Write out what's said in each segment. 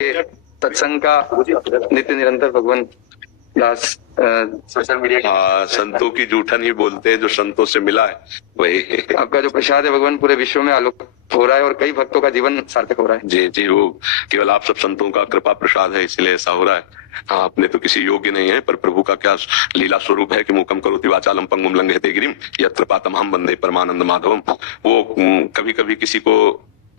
सत्संग का नित्य निरंतर भगवान दास सोशल मीडिया संतों की जूठन ही बोलते हैं, जो संतों से मिला है वही। आपका जो प्रसाद है भगवान पूरे विश्व में आलोक हो रहा है और कई भक्तों का जीवन सार्थक हो रहा है। जी जी, वो केवल आप सब संतों का कृपा प्रसाद है, इसलिए ऐसा हो रहा है। हाँ, अपने तो किसी योग्य नहीं है, पर प्रभु का क्या लीला स्वरूप है कि मूकम करोति वाचालम पंगुम लंघयते गिरिम यत् कृपातमहं वंदे परमानंद माधवम। वो कभी कभी किसी को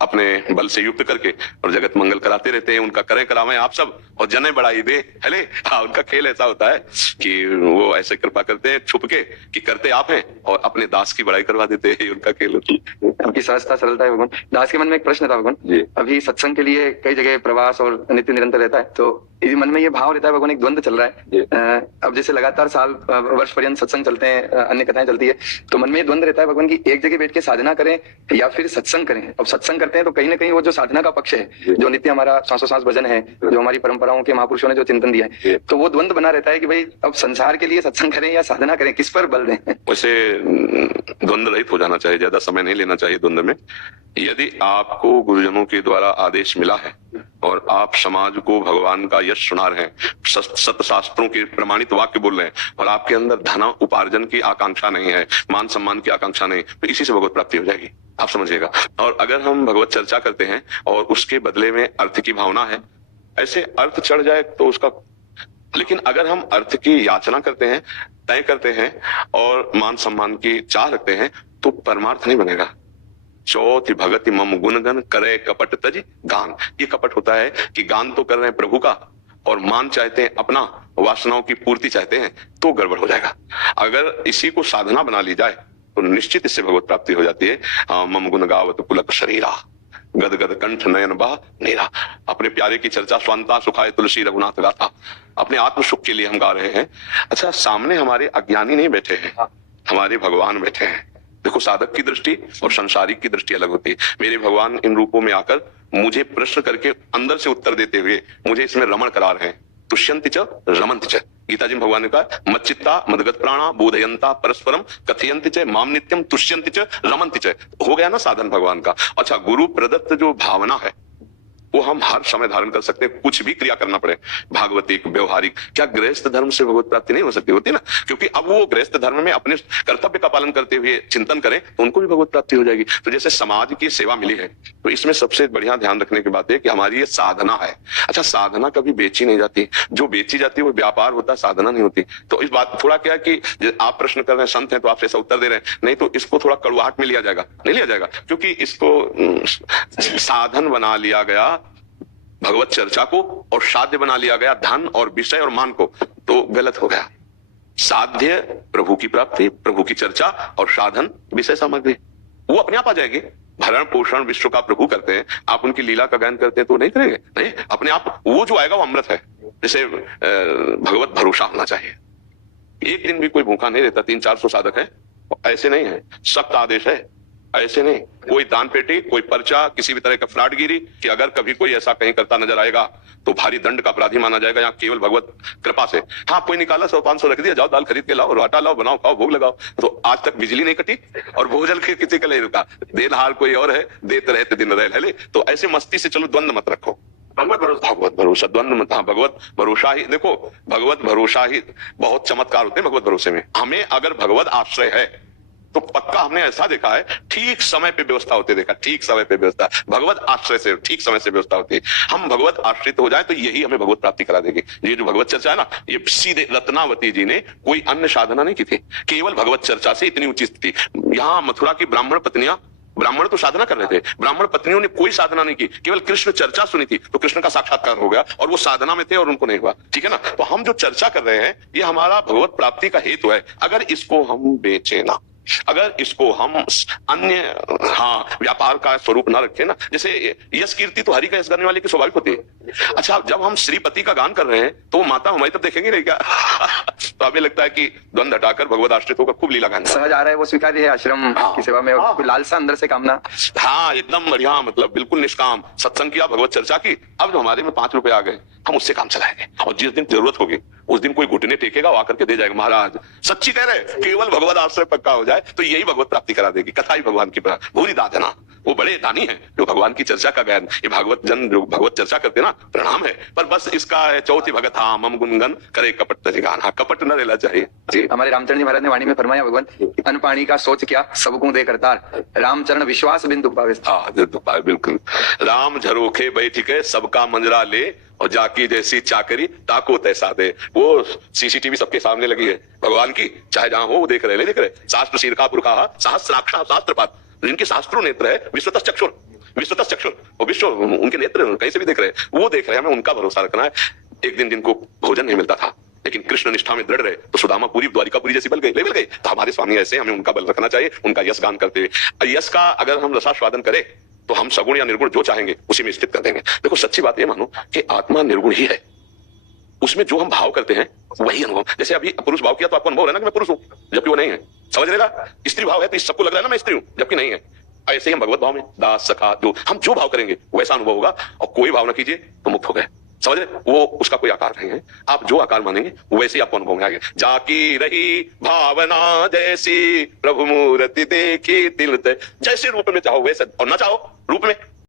अपने बल से युक्त करके और जगत मंगल कराते रहते हैं। उनका करें करावें आप सब और जने बढ़ाई दे हले। हाँ, उनका खेल ऐसा होता है कि वो ऐसे कृपा करते हैं छुप के कि करते आप हैं और अपने दास की बड़ाई करवा देते हैं। उनका खेल होता है। उनकी सहजता सरलता है भगवान। दास के मन में एक प्रश्न था भगवान जी। अभी सत्संग के लिए कई जगह प्रवास और नित्य निरंतर रहता है, तो मन में ये भाव रहता है भगवान, एक द्वंद चल रहा है। अब जैसे लगातार साल वर्ष पर्यंत सत्संग चलते हैं, अन्य कथाएं चलती है, तो मन में ये द्वंद रहता है भगवान की एक जगह बैठ के साधना करें या फिर सत्संग करें। अब सत्संग करते हैं तो कहीं ना कहीं वो जो साधना का पक्ष है, जो नित्य हमारा सांसों सांस भजन है, जो हमारी परंपराओं के महापुरुषों ने जो चिंतन दिया है, तो वो द्वंद बना रहता है कि भाई अब संसार के लिए सत्संग करें या साधना करें, किस पर बल दें। वैसे द्वंद्व रहित हो जाना चाहिए, ज्यादा समय नहीं लेना चाहिए द्वंद्व में। यदि आपको गुरुजनों के द्वारा आदेश मिला है और आप समाज को भगवान का यश सुना रहे हैं, सत्य शास्त्रों के प्रमाणित वाक्य बोल रहे हैं और आपके अंदर धन उपार्जन की आकांक्षा नहीं है, मान सम्मान की आकांक्षा नहीं, तो इसी से भगवत प्राप्ति हो जाएगी, आप समझिएगा। और अगर हम भगवत चर्चा करते हैं और उसके बदले में अर्थ की भावना है, ऐसे अर्थ चढ़ जाए तो उसका, लेकिन अगर हम अर्थ की याचना करते हैं, तय करते हैं और मान सम्मान की चाह रखते हैं, तो परमार्थ नहीं बनेगा। चौथी भगति मम गुणगन करे कपट तज गान। ये कपट होता है कि गान तो कर रहे हैं प्रभु का और मान चाहते हैं अपना, वासनाओं की पूर्ति चाहते हैं, तो गड़बड़ हो जाएगा। अगर इसी को साधना बना ली जाए तो निश्चित इससे भगवत प्राप्ति हो जाती है। मम गुण गावत पुलक शरीरा गद गद कंठ नयन बह नीरा। अपने प्यारे की चर्चा स्वांता सुखाए तुलसी रघुनाथ गाथा, अपने आत्म सुख के लिए हम गा रहे हैं। अच्छा, सामने हमारे अज्ञानी नहीं बैठे हैं, हमारे भगवान बैठे हैं। देखो, साधक की दृष्टि और संसारिक की दृष्टि अलग होती है। मेरे भगवान इन रूपों में आकर मुझे प्रश्न करके अंदर से उत्तर देते हुए मुझे इसमें रमण करा रहे हैं। तुष्यंति च रमन्ति च। गीता जी में भगवान ने कहा मच्चित्ता मदगत प्राणा बोधयंता परस्परम कथयंति च माम नित्यम तुष्यंति च रमन्ति च। हो गया ना साधन भगवान का। अच्छा, गुरु प्रदत्त जो भावना है वो हम हर समय धारण कर सकते हैं, कुछ भी क्रिया करना पड़े, भागवतिक व्यवहारिक। क्या गृहस्थ धर्म से भगवत प्राप्ति नहीं हो सकती? होती ना, क्योंकि अब वो गृहस्थ धर्म में अपने कर्तव्य का पालन करते हुए चिंतन करें तो उनको भी भगवत प्राप्ति हो जाएगी। तो जैसे समाज की सेवा मिली है, तो इसमें सबसे बढ़िया ध्यान रखने की बात है कि हमारी ये साधना है। अच्छा, साधना कभी बेची नहीं जाती, जो बेची जाती है वो व्यापार होता है, साधना नहीं होती। तो इस बात थोड़ा क्या है कि आप प्रश्न कर रहे हैं, संत हैं तो आपसे ऐसा उत्तर दे रहे हैं, नहीं तो इसको थोड़ा कड़वाहट में लिया जाएगा, नहीं लिया जाएगा, क्योंकि इसको साधन बना लिया गया भगवत चर्चा को और साध्य बना लिया गया धन और विषय और मान को, तो गलत हो गया। साध्य प्रभु की प्राप्ति, प्रभु की चर्चा, और साधन विषय सामग्री, वो अपने आप आ जाएगी। भरण पोषण विश्व का प्रभु करते हैं, आप उनकी लीला का गायन करते हैं तो नहीं करेंगे? नहीं, अपने आप वो जो आएगा वो अमृत है। जैसे भगवत भरोसा होना चाहिए। एक दिन भी कोई भूखा नहीं रहता। 300-400 साधक है, ऐसे नहीं है, सख्त आदेश है, ऐसे नहीं। कोई दान पेटी, कोई पर्चा, किसी भी तरह का फ्रॉडगिरी कि अगर कभी कोई ऐसा कहीं करता नजर आएगा तो भारी दंड का अपराधी माना जाएगा। यहाँ केवल भगवत कृपा से। हाँ, कोई निकाला 100-500 रख दिया, जाओ दाल खरीद के लाओ और आटा लाओ, बनाओ, खाओ, भोग लगाओ। तो आज तक बिजली नहीं कटी और भोजन के किसी का नहीं रुका। देनहार कोई और है, देते रहते दिन रहे। तो ऐसे मस्ती से चलो, द्वंद मत रखो। भगवत भरोसा, द्वंद मत। हाँ, भगवत भरोसा ही, देखो भगवत भरोसा ही बहुत चमत्कार होते हैं भगवत भरोसे में। हमें अगर भगवत आश्रय है तो पक्का हमने ऐसा देखा है, ठीक समय पे व्यवस्था होती देखा, ठीक समय पे व्यवस्था, भगवत आश्रय से ठीक समय से व्यवस्था होती है। हम भगवत आश्रित हो जाए तो यही हमें भगवत प्राप्ति करा देगी। ये जो भगवत चर्चा है ना, ये सीधे रत्नावती जी ने कोई अन्य साधना नहीं की थी, केवल भगवत चर्चा से इतनी ऊंची स्थिति। यहाँ मथुरा की ब्राह्मण पत्नियां, ब्राह्मण तो साधना कर रहे थे, ब्राह्मण पत्नियों ने कोई साधना नहीं की, केवल कृष्ण चर्चा सुनी थी तो कृष्ण का साक्षात्कार हो गया और वो साधना में थे और उनको नहीं हुआ। ठीक है ना? तो हम जो चर्चा कर रहे हैं ये हमारा भगवत प्राप्ति का हेतु है। अगर इसको हम बेचे ना, अगर इसको हम अन्य व्यापार का स्वरूप ना रखें ना, जैसे यश कीर्ति तो हरि का यश करने वाले की स्वाभाविक होती है। अच्छा, जब हम श्रीपति का गान कर रहे हैं तो माता हमारी तब देखेंगे नहीं क्या? तो हमें लगता है कि द्वंद हटाकर भगवत आश्रित होकर खूब लीला गान सहज आ रहा है, वो स्वीकार्य है आश्रम की सेवा में। लालसा अंदर से कामना, हाँ एकदम बढ़िया, मतलब बिल्कुल निष्काम। सत्संग किया, भगवत चर्चा की, अब जो हमारे में 5 रुपए आ गए हम उससे काम चलाएंगे और जिस दिन जरूरत होगी उस दिन कोई घुटने टेकेगा, वो आकर के दे जाएगा। महाराज सच्ची कह रहे, केवल भगवत आश्रय पक्का हो जाए तो यही भगवत प्राप्ति करा देगी। कथा ही भगवान की भूरी दातना। वो बड़े दानी हैं जो भगवान की चर्चा का ज्ञान, ये भागवत जन जो भगवत चर्चा करते ना, प्रणाम है। पर बस इसका चौथी भगत हाँ मम गुणगन करे कपट तजिगान, हाँ कपट न रहना चाहिए जी। हमारे रामचंद्र जी महाराज ने वाणी में फरमाया भगवान, अनपाणी का सोच क्या सबको दे करतार, रामचरण विश्वास बिंदु पावे। हाँ बिल्कुल। राम झरोखे बैठ के सबका मंजरा ले और जाकी जैसी चाकरी ताको तैसा दे। वो सीसीटीवी सबके सामने लगी है भगवान की, चाहे जहां हो वो देख रहे देख रहे। शास्त्र शीर्षा पुरखा सहस्राक्षा शास्त्रपात, इनके शास्त्रों नेत्र है विश्वतः चक्षुर, विश्वतः चक्षुर और विश्व उनके नेत्र कहीं से भी देख रहे हैं, वो देख रहे हैं, हमें उनका भरोसा रखना है। एक दिन जिनको भोजन नहीं मिलता था लेकिन कृष्ण निष्ठा में दृढ़ रहे तो सुदामा पूरी द्वारिकापुरी जैसी बल गई। तो हमारे स्वामी ऐसे, हमें उनका बल रखना चाहिए, उनका यश गान करते हुए। यश का अगर हम रसास्वादन करें तो हम सगुण या निर्गुण जो चाहेंगे उसी में स्थित कर देंगे। देखो सच्ची बात ये मानो कि आत्मा निर्गुण ही है, उसमें जो हम भाव करते हैं वही अनुभव। जैसे अभी पुरुष भाव किया तो आपको अनुभव है ना कि मैं पुरुष हूं, जबकि वो नहीं है, समझ लेगा। स्त्री भाव है तो सबको लग रहा है ना मैं स्त्री हूं, जबकि नहीं है। ऐसे ही हम भगवत भाव में दास सखा जो हम जो भाव करेंगे वैसा अनुभव होगा, और कोई भाव न कीजिए तो मुक्त हो गए, समझ रहे। वो उसका कोई आकार नहीं है, आप जो आकार मानेंगे वैसे ही आपको अनुभव में आएगा। जाकी रही भावना जैसी प्रभु मूर्ति देखी दिल, जैसे रूप में चाहो वैसे, और ना चाहो रूप में